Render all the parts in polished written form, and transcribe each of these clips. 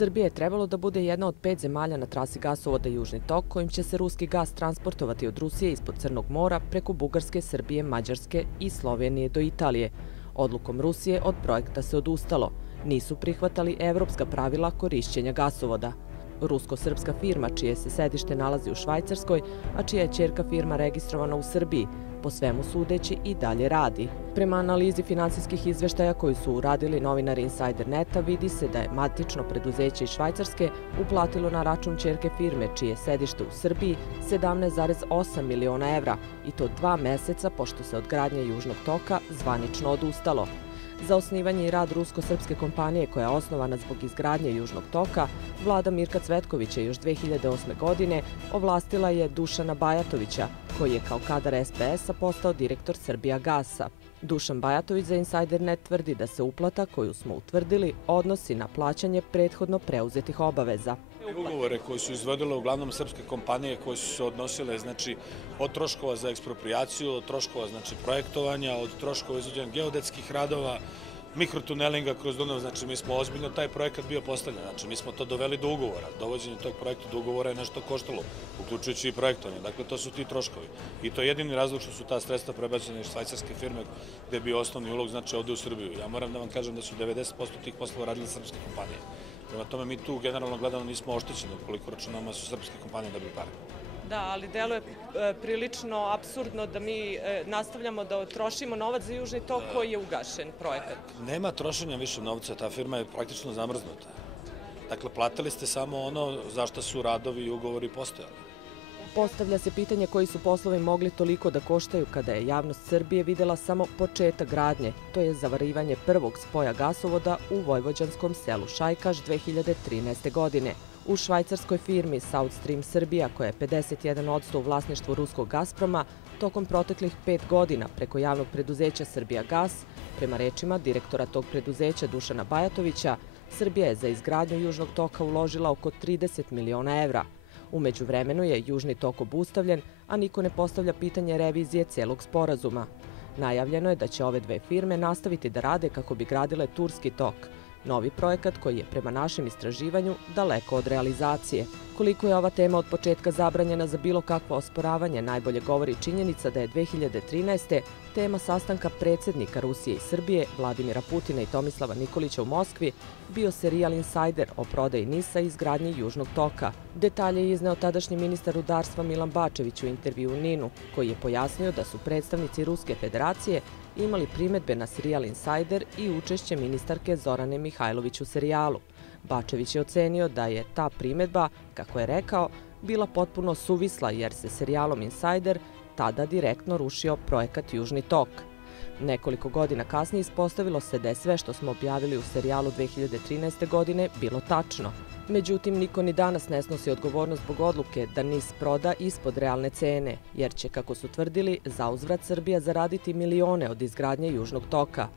Srbija je trebalo da bude jedna od 5 zemalja na trasi gasovoda Južni tok, kojim će se ruski gas transportovati od Rusije ispod Crnog mora preko Bugarske, Srbije, Mađarske i Slovenije do Italije. Odlukom Rusije od projekta se odustalo. Nisu prihvatali evropska pravila korišćenja gasovoda. Rusko-srpska firma, čije se sedište nalazi u Švajcarskoj, a čija je ćerka firma registrovana u Srbiji, po svemu sudeći i dalje radi. Prema analizi finansijskih izveštaja koji su uradili novinari Insider Neta, vidi se da je matično preduzeće iz Švajcarske uplatilo na račun ćerke firme, čije je sedište u Srbiji, 17,8 miliona evra, i to 2 meseca pošto se od gradnje Južnog toka zvanično odustalo. Za osnivanje i rad rusko-srpske kompanije koja je osnovana zbog izgradnje Južnog toka, vlada Mirka Cvetkovića još 2008. godine ovlastila je Dušana Bajatovića, koji je kao kadar SPS-a postao direktor Srbijagasa. Dušan Bajatović za Insider Net tvrdi da se uplata koju smo utvrdili odnosi na plaćanje prethodno preuzetih obaveza. Ugovore koji su izvodile uglavnom srpske kompanije koje su se odnosile od troškova za eksproprijaciju, od troškova projektovanja, od troškova izvođenja geodetskih radova, mikrotunelinga kroz Dunav, znači mi smo ozbiljno taj projekat bio postavljen, znači mi smo to doveli do ugovora. Dovođenje tog projekta do ugovora je nešto koštalo, uključujući i projektovanje, dakle to su ti troškovi. I to je jedini razlog što su ta sredstva prebačene iz švajcarske firme gde je bio osnovni ulog, znači ovde u Srbiju. Ja moram da vam kažem da su 90% tih poslova radile srpske kompanije. Prema tome mi tu generalno gledano nismo oštećeni, koliko računamo su srpske kompanije dobili pare. Da, ali deluje prilično apsurdno da mi nastavljamo da trošimo novac za Južni tok koji je ugašen projekat. Nema trošenja više novca, ta firma je praktično zamrznuta. Dakle, platili ste samo ono za što su radovi i ugovori postojali. Postavlja se pitanje koji su poslovi mogli toliko da koštaju kada je javnost Srbije videla samo početak gradnje, to je zavarivanje prvog spoja gasovoda u vojvođanskom selu Šajkaš 2013. godine. U švajcarskoj firmi South Stream Srbija, koja je 51% u vlasništvu ruskog Gazproma, tokom proteklih 5 godina preko javnog preduzeća Srbijagas, prema rečima direktora tog preduzeća Dušana Bajatovića, Srbija je za izgradnju Južnog toka uložila oko 30 miliona evra. U međuvremenu je Južni tok obustavljen, a niko ne postavlja pitanje revizije celog sporazuma. Najavljeno je da će ove dve firme nastaviti da rade kako bi gradile Turski tok, novi projekat koji je prema našem istraživanju daleko od realizacije. Koliko je ova tema od početka zabranjena za bilo kakvo osporavanje, najbolje govori činjenica da je 2013. tema sastanka predsjednika Rusije i Srbije, Vladimira Putina i Tomislava Nikolića u Moskvi, bio serijal Insider o prodaji NIS-a i izgradnji Južnog toka. Detalje je izneo tadašnji ministar rudarstva Milan Bačević u intervju u NIN-u, koji je pojasnio da su predstavnici Ruske federacije imali primedbe na serijal Insider i učešće ministarke Zorane Mihajlović u serijalu. Bačević je ocenio da je ta primedba, kako je rekao, bila potpuno suvisla jer se serijalom Insider tada direktno rušio projekat Južni tok. Nekoliko godina kasnije ispostavilo se da je sve što smo objavili u serijalu 2013. godine bilo tačno. Međutim, niko ni danas ne snosi odgovornost zbog odluke da NIS proda ispod realne cene, jer će, kako su tvrdili, zauzvrat Srbija zaraditi milione od izgradnje Južnog toka.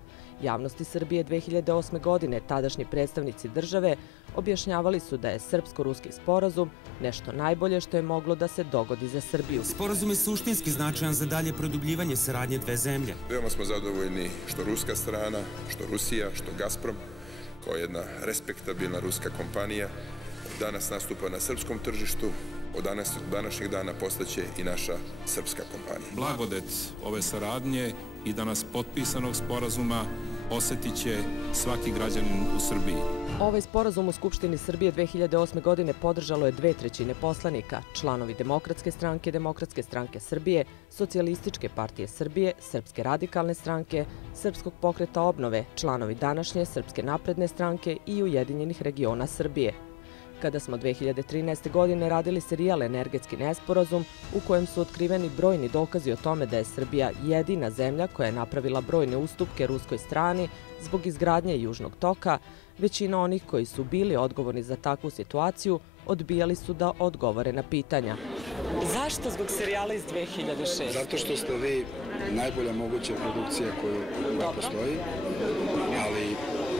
Javnosti Srbije 2008. godine tadašnji predstavnici države objašnjavali su da je srpsko-ruski sporazum nešto najbolje što je moglo da se dogodi za Srbiju. Sporazum je suštinski značajan za dalje produbljivanje saradnje dve zemlje. Veoma smo zadovoljni što ruska strana, što Rusija, što Gazprom, kao jedna respektabilna ruska kompanija, danas nastupa na srpskom tržištu, od današnjeg dana postaće i naša srpska kompanija. Blagodet ove saradnje i danas potpisanog sporazuma osetit će svaki građanin u Srbiji. Ovaj sporazum u Skupštini Srbije 2008. godine podržalo je 2/3 poslanika, članovi Demokratske stranke Srbije, Socijalističke partije Srbije, Srpske radikalne stranke, Srpskog pokreta obnove, članovi današnje Srpske napredne stranke i Ujedinjenih regiona Srbije. Kada smo 2013. godine radili serijal Energetski nesporazum, u kojem su otkriveni brojni dokazi o tome da je Srbija jedina zemlja koja je napravila brojne ustupke ruskoj strani zbog izgradnje Južnog toka, većina onih koji su bili odgovorni za takvu situaciju odbijali su da odgovore na pitanja. Zašto zbog serijala iz 2006? Zato što ste vi najbolja moguća produkcija koja postoji, ali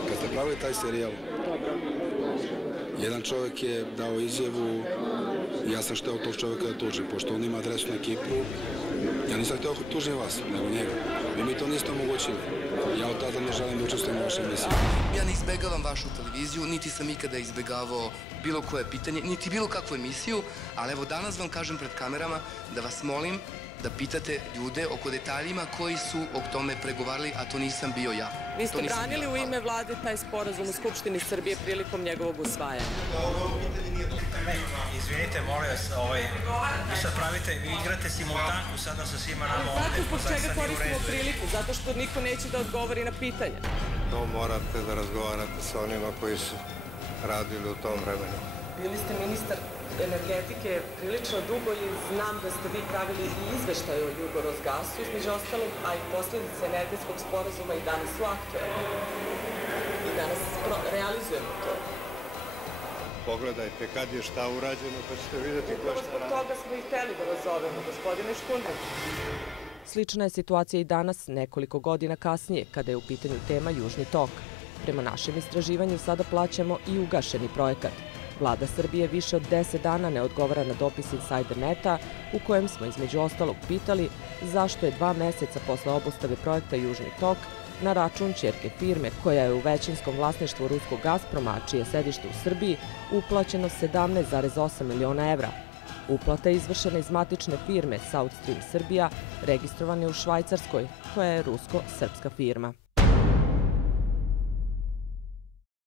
kad ste pravili taj serijal, jedan čovjek je dao izjavu, ja sam šteo tog čovjeka da tužim, pošto on ima adresnu ekipu Ja nisam htio tužim vas, nego njega. Vi mi to niste omogućili. Ja od tada ne želim da učestvujem u vašoj emisiji. Ja ne izbegavam vašu televiziju, niti sam ikada izbegavao bilo koje pitanje, niti bilo kakvu emisiju, ali evo danas vam kažem pred kamerama da vas molim da pitate ljude oko detaljima koji su o tome pregovarali, a to nisam bio ja. Vi ste branili u ime vlade taj sporazum u Skupštini Srbije prilikom njegovog usvajanja. Izvinite, molim vas, vi sad pravite, vi igrate simultanku sada sa svima nama ovde. Znate zbog čega koristimo priliku? Zato što niko neće da odgovori na pitanje. To morate da razgovarate sa onima koji su radili u tom vremenu. Bili ste ministar energetike prilično dugo i znam da ste vi pravili i izveštaj o Jugorosgasu, između ostalog, a i posljedice energetskog sporazuma i danas su aktuelne. I danas realizujemo to. Pogledajte kad je šta urađeno, pa ćete vidjeti ko šta radi. Zbog toga smo i hteli da vas zovemo, gospodine Škundrić. Slična je situacija i danas, nekoliko godina kasnije, kada je u pitanju tema Južni tok. Prema našem istraživanju sada plaćamo i ugašeni projekat. Vlada Srbije više od 10 dana ne odgovara na dopis Insider.neta u kojem smo između ostalog pitali zašto je 2 meseca posle obustave projekta Južni tok na račun ćerke firme koja je u većinskom vlasništvu ruskog Gazproma, a čije sedište u Srbiji, uplaćeno 17,8 miliona evra. Uplata je izvršena iz matične firme South Stream Srbija, registrovane u Švajcarskoj, koja je rusko-srpska firma.